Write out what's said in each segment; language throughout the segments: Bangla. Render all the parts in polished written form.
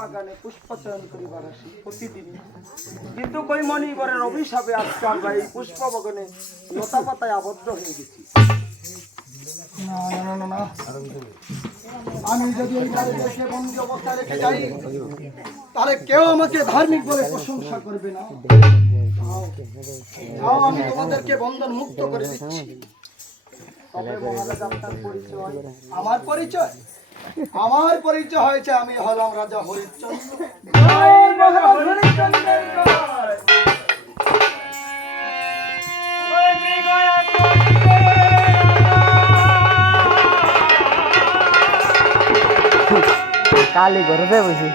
বাগানে পুষ্প চয়ন করিবার আসি প্রতিদিন, কিন্তু কই মণিবরের অভিশাপে আজকে আমরা এই পুষ্প বাগানে লতা পাতায় আবদ্ধ হয়ে গেছি। না না না না, আমি যদি এই নারীদেরকে বন্দি অবস্থায় রেখে যাই তাহলে কেউ আমাকে ধার্মিক বলে প্রশংসা করবে না। যাও, আমি তোমাদেরকে বন্ধন মুক্ত করে দিচ্ছি। তবে মহারাজ, আপনার পরিচয়? আমার পরিচয় হয়েছে, আমি হলাম রাজা হরিশ্চন্দ্র। কালি ঘরে বসে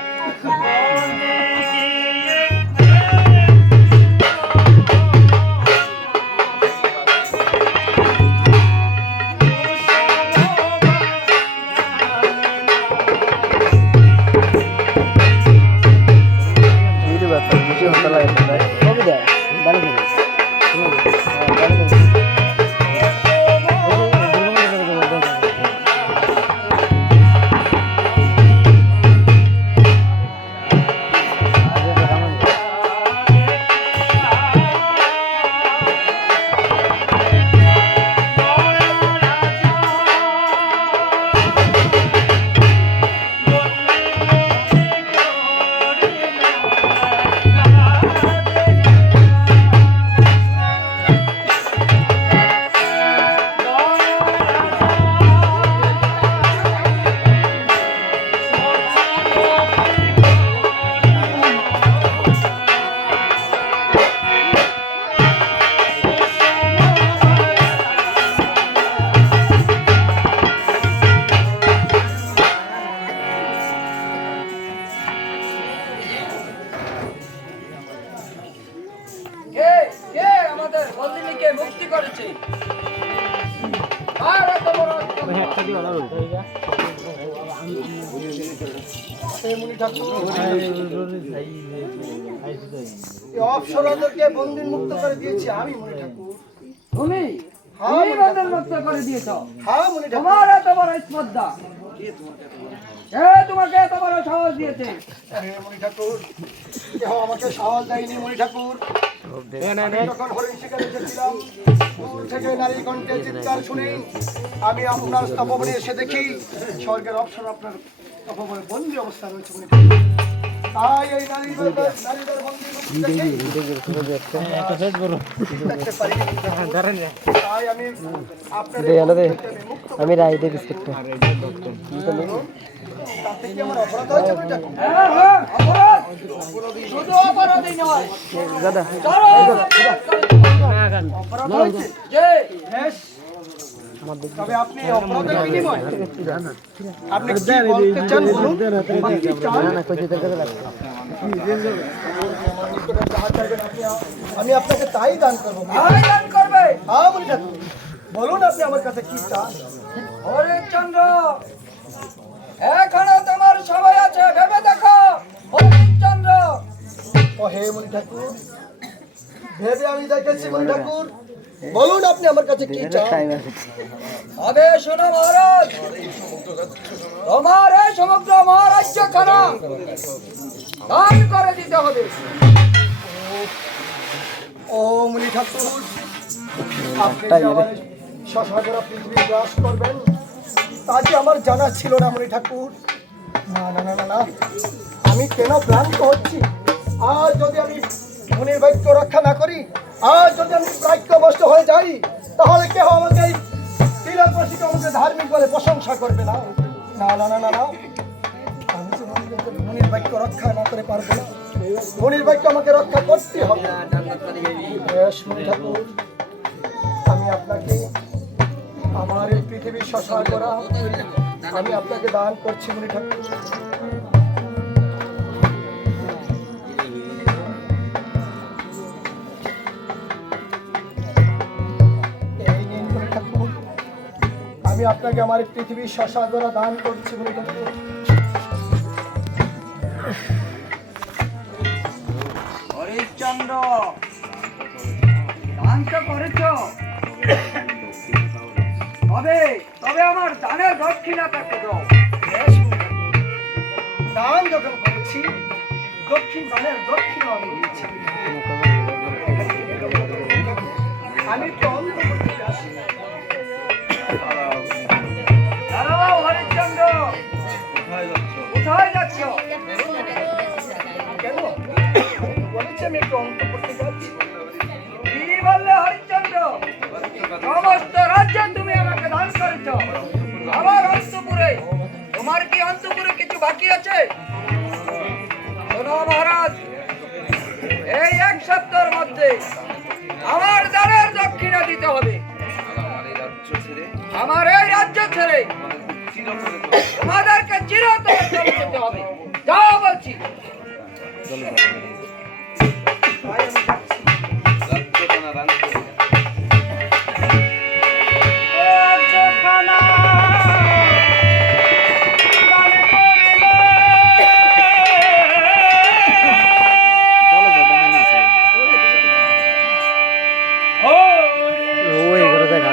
মুক্তি করেছে। অপ্সরাদেরকে বন্দি মুক্ত করে দিয়েছি আমি, মণি ঠাকুর। তুমি বন্ধন মুক্ত করে দিয়েছ? হ্যাঁ মণি ঠাকুর। তোমার এত বড় স্পর্ধা, তোমাকে এত বড় সাহস দিয়েছে? মণি ঠাকুর, কেউ আমাকে সাহস দেয়নি মণি ঠাকুর। যখন হরিণ শিকারে এসেছিলাম, দূর থেকে নারী কণ্ঠে চিৎকার শুনে আমি আপনার তপবনে এসে দেখি স্বর্গের অপ্সরা আপনার তপবনে বন্দি অবস্থা রয়েছে মণি ঠাকুর। তাই এই নারীদের বন্দি তাই আমি আপনার আমি রাইতে বিস্কুটটা তাতে কি আমার অপরাধ হয়েছে মণি ঠাকুর? শুধু অপরাধী নয়, দাদা অপরাধ হয়েছে। বেশ, তবে আপনি অপরাধের বিনিময় আপনি কি বলতে চান বলুন? কি চান? আমি আপনাকে তাই দান করবো। তাই দান করবে? হ্যাঁ মণি ঠাকুর, বলুন আপনি আমার কাছে কি চান? হরিশ্চন্দ্র, এখনো তোমার সময় আছে, ভেবে দেখো। হরিশ্চন্দ্র, ও হে মণি ঠাকুর, ভেবে আমি দেখেছি মণি ঠাকুর, বলুন আপনি আমার কাছে কি চান? তবে শোনো মহারাজ, তোমার এই সমগ্র মহারাজ্য খানা দান করে দিতে হবে। ও মণি ঠাকুর, আপনি যে আমার শশাগরা পৃথিবী গ্রাস করবেন তা যে আমার জানা ছিল না মণি ঠাকুর। না না না না না, আমি কেন ক্লান্ত হচ্ছি? আর যদি আমি মুনির বাক্য রক্ষা না করি, আর যদি আমি বাক্যবস্ত হয়ে যাই, তাহলে কেউ আমাকে এই তিলকবাসীকে আমাকে ধার্মিক বলে প্রশংসা করবে না। না না না না না, আমি যে মুনির বাক্য রক্ষা না করে পারবো না। মুনির বাক্য আমাকে রক্ষা করতে হবে। বেশ মণি ঠাকুর, আমি আপনাকে আমার এই পৃথিবীর শশা করা আমি আপনাকে দান করছি মণি ঠাকুর। এই নিন মণি ঠাকুর, আমি আপনাকে আমার এই পৃথিবীর শশা করা দান করছি মণি ঠাকুর। হরিশ্চন্দ্র, দান তো করেছ, তবে আমার দানের দক্ষিণাটাকে দাও। দান যখন করেছি, দক্ষিণ দানের দক্ষিণ আমি দিয়েছি। আমি তো অন্তর্বর্তী আসি। দাঁড়াও হরিশ্চন্দ্র, কোথায় যাচ্ছ? কেন বলেছি আমি একটু অন্তর্বর্তী যাচ্ছি। কি বললে হরিশ্চন্দ্র? সমস্ত রাজ্য তুমি আমাকে দান করেছ, আমার অন্তপুরে, তোমার কি অন্তপুরে কিছু বাকি আছে? শোনো মহারাজ, এই 1 সপ্তাহের মধ্যে আমার দানের দক্ষিণা দিতে হবে। আমার এই রাজ্য ছেড়ে তোমাদেরকে চিরতরে চলে যেতে হবে। যাও বলছি। তাই আমি যাচ্ছি। ওই ঘরে দেখা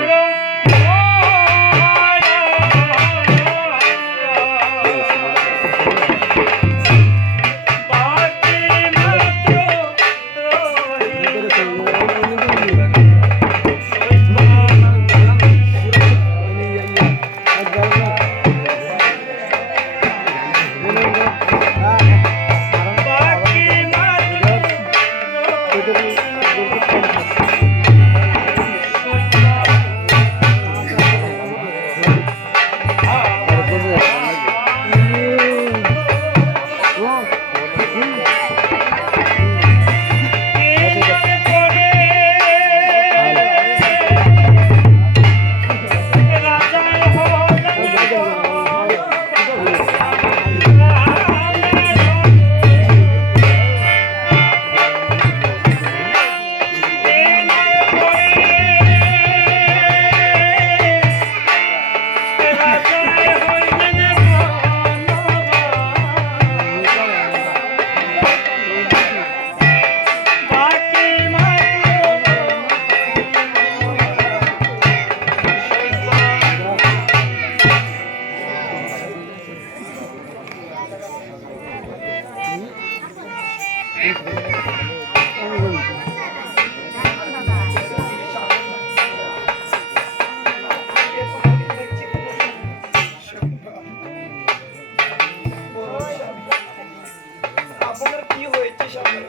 আপনার কি হয়েছে স্বামী?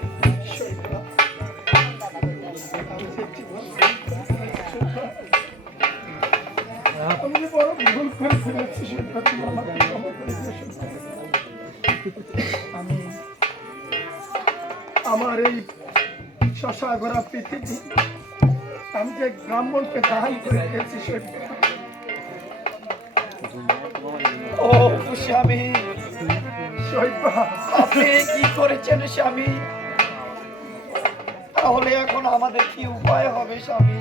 আমি যে বড় ভুল করে ফেলেছি, তুমি আমাকে ক্ষমা করে দিও। আমি আমার এই শশাগরা পৃথিবী আমি যে ব্রাহ্মণকে দান করে দিয়েছি, ও স্বামী, আপনি কি করেছেন স্বামী? তাহলে এখন আমাদের কি উপায় হবে স্বামী?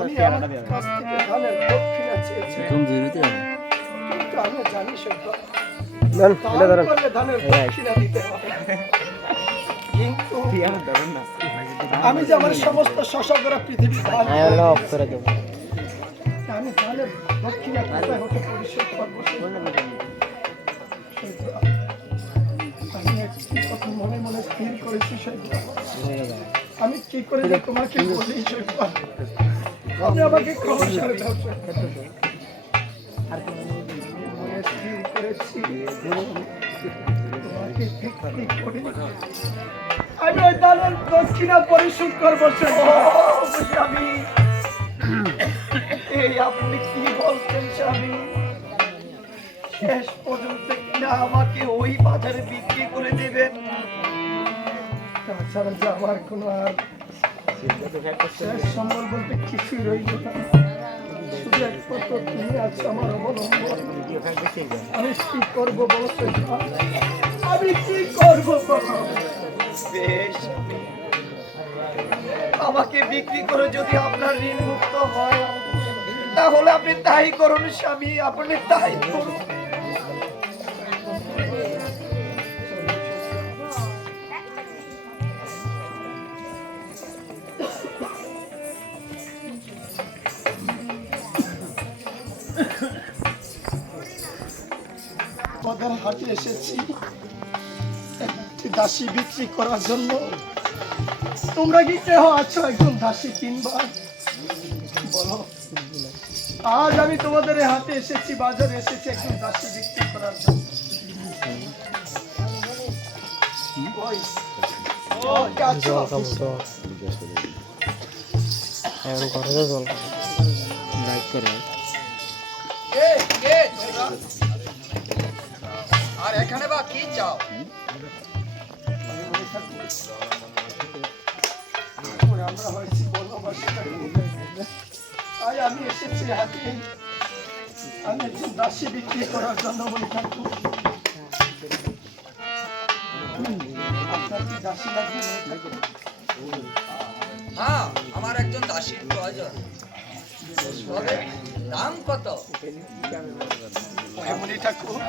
উনি আমার কাছ থেকে ধানের দক্ষিণা চেয়েছেন, কিন্তু আমি জানি দান করলে ধানের দক্ষিণা দিতে হবে। কিন্তু আমি যে আমার সমস্ত শশাগরা পৃথিবী দান করেছি, আমি ধানের দক্ষিণা কোথায় হতে পরিশোধ করবো? আমি একটি কথা মনে মনে স্থির করেছি, আমি কি করে যে তোমাকে বলি, আপনি আমাকে ক্ষমা করে দাও। মনে স্থির করেছি তোমাকে বিক্রি করে আমি ওই দানের দক্ষিণা পরিশোধ করবো। স্বামী, এই আপনি কি বলছেন স্বামী? শেষ পর্যন্ত কিনা আমাকে ওই বাজারে বিক্রি করে দেবেন? তাছাড়া যে আমার কোনো আর শেষ সম্বল বলতে কিছুই রইল না। শুধু একমাত্র তুমি আছো আমার অবলম্বন। আমি কি করবো বলতে, আমি কি করবো বলো? বেশ, আমাকে বিক্রি করে যদি আপনার ঋণ মুক্ত হয়, তাহলে আপনি তাই করুন স্বামী, আপনি তাই করুন। তোমাদের হাটে এসেছি একটি দাসী বিক্রি করার জন্য। তোমরা কি কেউ আছো একজন দাসী কিনবা? বলো। আজ আমি তোমাদের এই হাটে এসেছি, বাজারে এসেছি একজন দাসী বিক্রি করার জন্য। ওই, ও, কে আছো? জল খাবো জল এখন ঘরে যা জল খাবো লাইক করে কে কে তোমরা? আর এখানে বা কি চাও? আমরা হয়েছি বনবাসী, তাই আমি এসেছি হাটে। আমি একজন দাসী বিক্রি করার জন্য বলে থাকবো। আপনার কি দাসী লাগবে? হ্যাঁ, আমার একজন দাসীর প্রয়োজন। তবে দাম কত? মণি ঠাকুর,